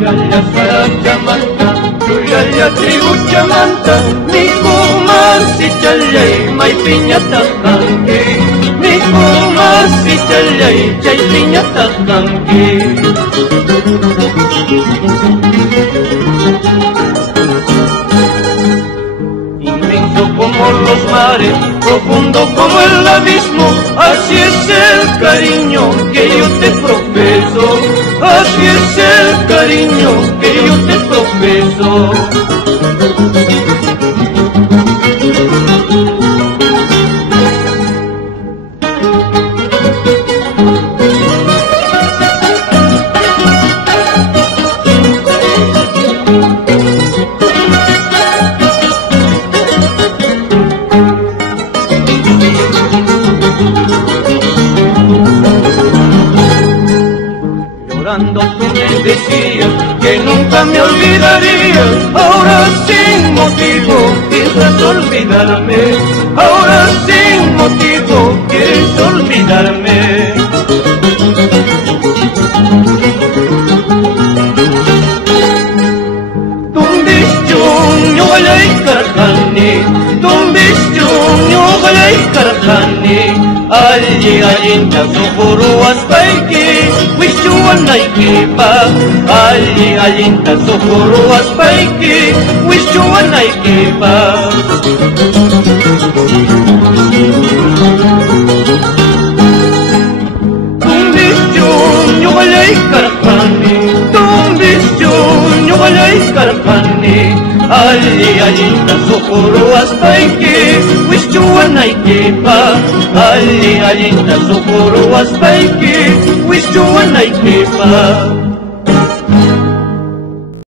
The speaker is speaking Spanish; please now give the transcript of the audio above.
Yaya sarachamanta, yaya tribu chamanta, mi kumasi chalay may piñata kanki, mi kumasi chalay chay piñata kanki. Inmenso como los mares, profundo como el abismo, así es el cariño que yo te profeso, así es el cariño que yo te profeso. Llorando tú me decías que nunca me olvidarías, ahora sin motivo quieres olvidarme, ahora sin motivo quieres olvidarme. Tumbischuño walay karkani, tumbischuño walay karkani, alli allinta supuruwas payki, wischuwanaykipa, alli allinta supuruwas payki, wischuwanaykipa. Tumbischuño walay karkani, tumbischuño walay karkani, alli allinta supuruwas payki, wischuwanaykipa, alli allinta supuruwas payki, wischuwanaykipa.